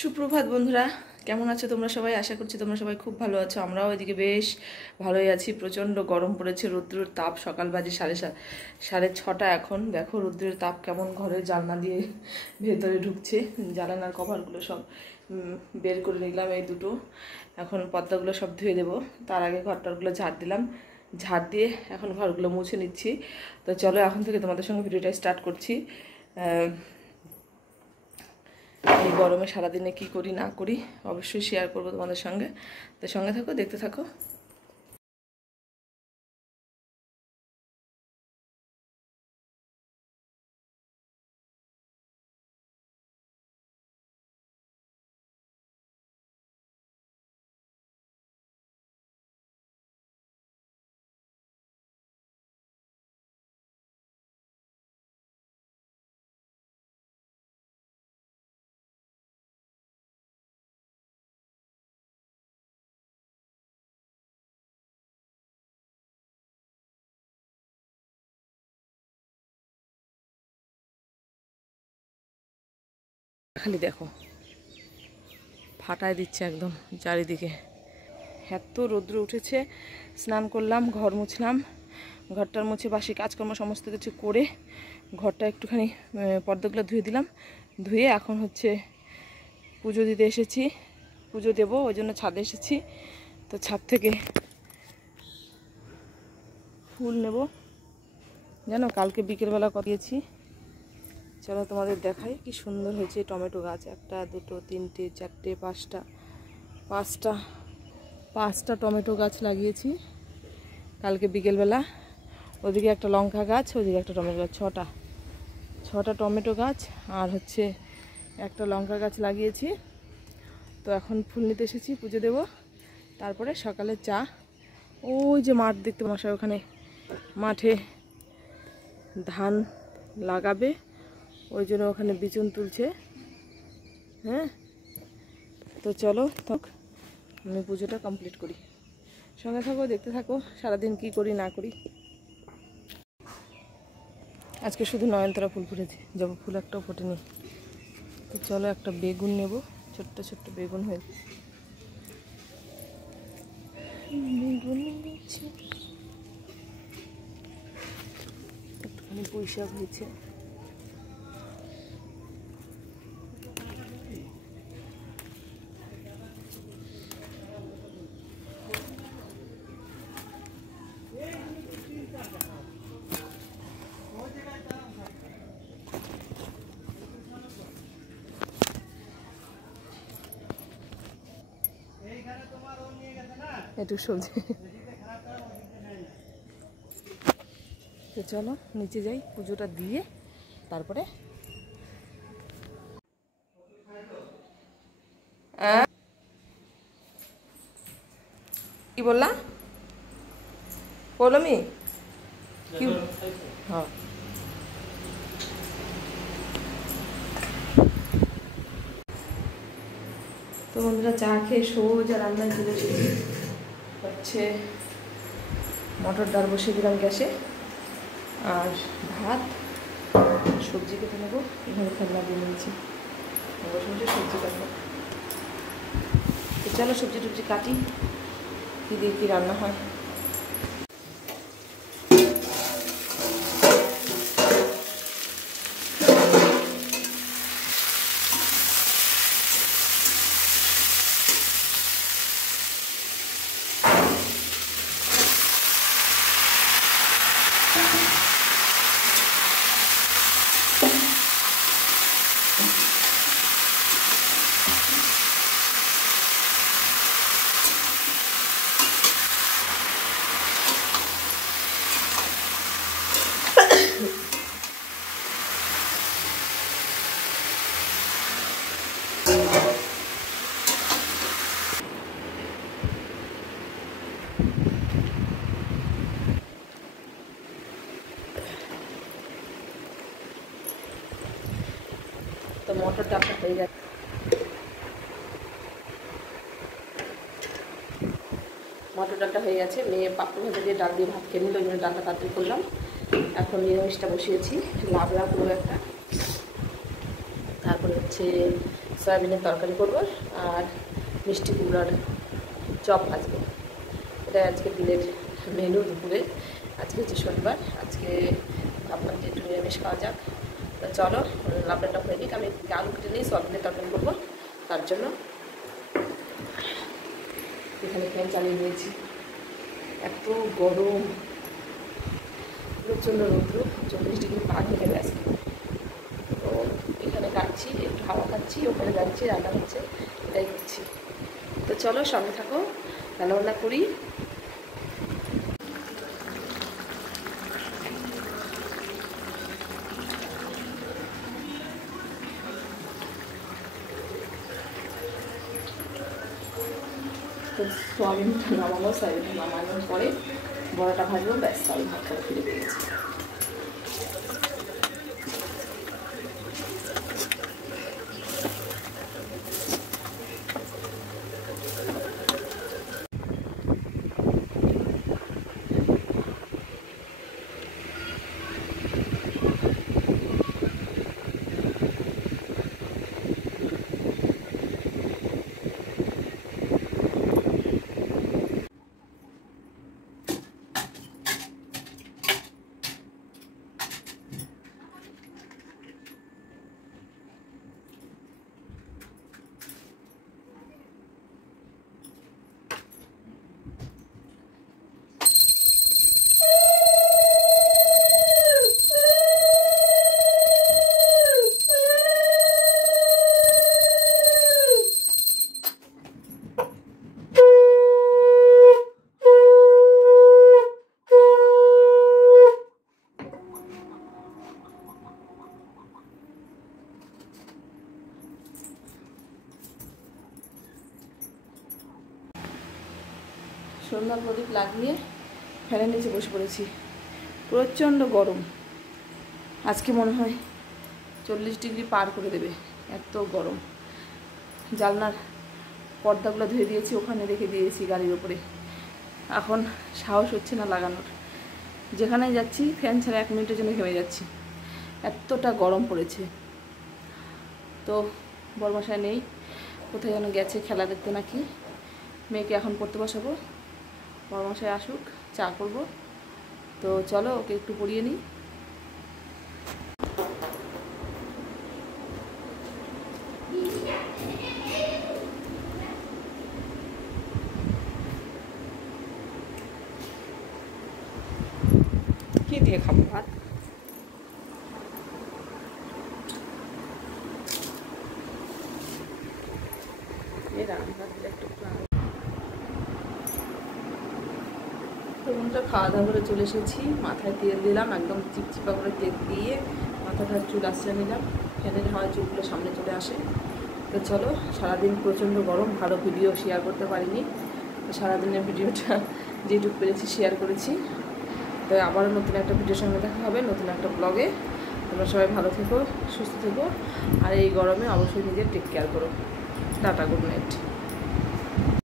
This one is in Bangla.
সুপ্রভাত বন্ধুরা, কেমন আছো তোমরা সবাই? আশা করছি তোমরা সবাই খুব ভালো আছো। আমরাও এদিকে বেশ ভালোই আছি। প্রচণ্ড গরম পড়েছে, রৌদ্রের তাপ। সকাল বাজে 6:30 এখন। দেখো রৌদ্রের তাপ কেমন ঘরের জানলা দিয়ে ভেতরে ঢুকছে। জানালার কভারগুলো সব বের করে নিলাম, এই দুটো। এখন পর্দাগুলো সব ধুয়ে দেবো। তার আগে ঘরটারগুলো ঝাড় দিলাম, ঝাড় দিয়ে এখন ঘরগুলো মুছে নিচ্ছি। তো চলো এখন থেকে তোমাদের সঙ্গে ভিডিওটা স্টার্ট করছি। এই গরমে সারাদিনে কি করি না করি অবশ্যই শেয়ার করবো তোমাদের সঙ্গে। তো সঙ্গে থাকো, দেখতে থাকো। খালি দেখো, ফাটায় দিচ্ছে একদম চারিদিকে। এত রৌদ্র উঠেছে। স্নান করলাম, ঘর মুছলাম, ঘরটার মুছে বাসি কাজকর্ম সমস্ত কিছু করে ঘরটা একটুখানি পর্দাগুলো ধুয়ে দিলাম। ধুয়ে এখন হচ্ছে পুজো দিতে এসেছি, পুজো দেবো, ওই জন্য ছাদে এসেছি। তো ছাদ থেকে ফুল নেব। জানো কালকে বিকেলবেলা দিয়েছি, চলো তোমাদের দেখাই কি সুন্দর হয়েছে টমেটো গাছ। একটা, দুটো, তিনটে, চারটে, পাঁচটা টমেটো গাছ লাগিয়েছি কালকে বিকেলবেলা। ওদিকে একটা লঙ্কা গাছ, ওদিকে একটা টমেটো গাছ। ছটা টমেটো গাছ আর হচ্ছে একটা লঙ্কা গাছ লাগিয়েছি। তো এখন ফুল নিতে এসেছি, পুজো দেব। তারপরে সকালে চা। ওই যে মাঠ দেখতে মশাই, ওখানে মাঠে ধান লাগাবে, ওই জন্য ওখানে বিচুন তুলছে। হ্যাঁ, তো চলো আমি পুজোটা কমপ্লিট করি। সঙ্গে থাকো, দেখতে থাকো সারাদিন কি করি না করি। আজকে শুধু নয়নতারা ফুল ফুটেছে, জবা ফুল একটাও ফোটেনি। তো চলো একটা বেগুন নেব, ছোট্ট ছোট্ট বেগুন হয়েছে। বেগুন নিচ্ছি, একটুখানি পুঁই শাক হয়েছে। একটু সবজি। তো চলো নিচে যাই, পুজোটা দিয়ে তারপরে। কি বললা পৌলমি? কি? হ্যাঁ, তো বন্ধুরা চা খেয়ে সোজা রান্নায় চলে এসেছি। হচ্ছে মটর ডাল বসিয়ে দিলাম গ্যাসে, আর ভাত, সবজি কেটে নেবো। এখানে ফেলনা দিয়ে নিয়েছি, বসে বসে সবজি কাটবো। তো চলো সবজি টবজি কাটি, কী দিয়ে কী রান্না হয়। তো মটর ডালটা হয়ে যাচ্ছে। মটর ডালটা হয়ে গেছে, মেয়ে পাপড় ভাজা দিয়ে ডাল দিয়ে ভাত খেয়ে নিল, ওই জন্য ডালটা তাড়াতাড়ি করলাম। এখন নিরামিষটা বসিয়েছি, লাবড়া করবো একটা। তারপরে হচ্ছে সয়াবিনের তরকারি করবো আর মিষ্টি কুমড়ার চপ ভাজবো। এটাই আজকে দিনের মেনু দুপুরে। আজকে হচ্ছে শনিবার, আজকে ভাবলাম যে একটু নিরামিষ খাওয়া যাক। তো চলো লাবড়াটা হয়ে নিক। আমি আলু কেটে নিই, সয়াবিনের তরকারি করবো, তার জন্য এখানে ফ্যান চালিয়ে নিয়েছি। এত গরম, প্রচণ্ড রৌদ্র, 40 ডিগ্রি পার হয়ে গেলে আজকে। তো এখানে কাটছি, একটু হাওয়া খাচ্ছি, ওখানে যাচ্ছি, রান্না হচ্ছে, এটাই করছি। তো চলো সঙ্গে থাকো, রান্নাবান্না করি। তো সোয়াবিনটা নামাবো, সোয়াবিনটা নামানোর পরে বড়াটা ভাজবো, ব্যাস আমি ভাত খাওয়া ফিরে পেয়ে গেছি। সন্ধ্যা প্রদীপ লাগিয়ে ফ্যানের নিচে বসে পড়েছি। প্রচণ্ড গরম, আজকে মনে হয় 40 ডিগ্রি পার করে দেবে, এত গরম। জানলার পর্দাগুলো ধুয়ে দিয়েছি, ওখানে রেখে দিয়েছি গাড়ির ওপরে। এখন সাহস হচ্ছে না লাগানোর, যেখানে যাচ্ছি ফ্যান ছাড়া 1 মিনিটের জন্য ঘেমে যাচ্ছি, এতটা গরম পড়েছে। তো বড়মশাই নেই, কোথায় যেন গেছে খেলা দেখতে নাকি। মেয়েকে এখন পড়তে বসাবো, বড়মশাই আসুক, চা করব। তো চলো ওকে একটু পড়িয়ে নিই। কি দিয়ে খাবো ভাত? তো খাওয়া দাওয়া করে চলে এসেছি, মাথায় তেল দিলাম, একদম চিপচিপা করে তেল দিয়ে মাথাটা চুল আশ্রয় নিলাম, ফ্যানের হাওয়ায় চুলগুলো সামনে চলে আসে। তো চলো, সারাদিন প্রচণ্ড গরম, ভালো ভিডিও শেয়ার করতে পারিনি। তো সারাদিনের ভিডিওটা যেটুকু পেরেছি শেয়ার করেছি। তো আবারও নতুন একটা ভিডিওর সঙ্গে দেখা হবে, নতুন একটা ব্লগে। তোমরা সবাই ভালো থেকো, সুস্থ থেকো, আর এই গরমে অবশ্যই নিজের টেক কেয়ার করো। Tata, good night.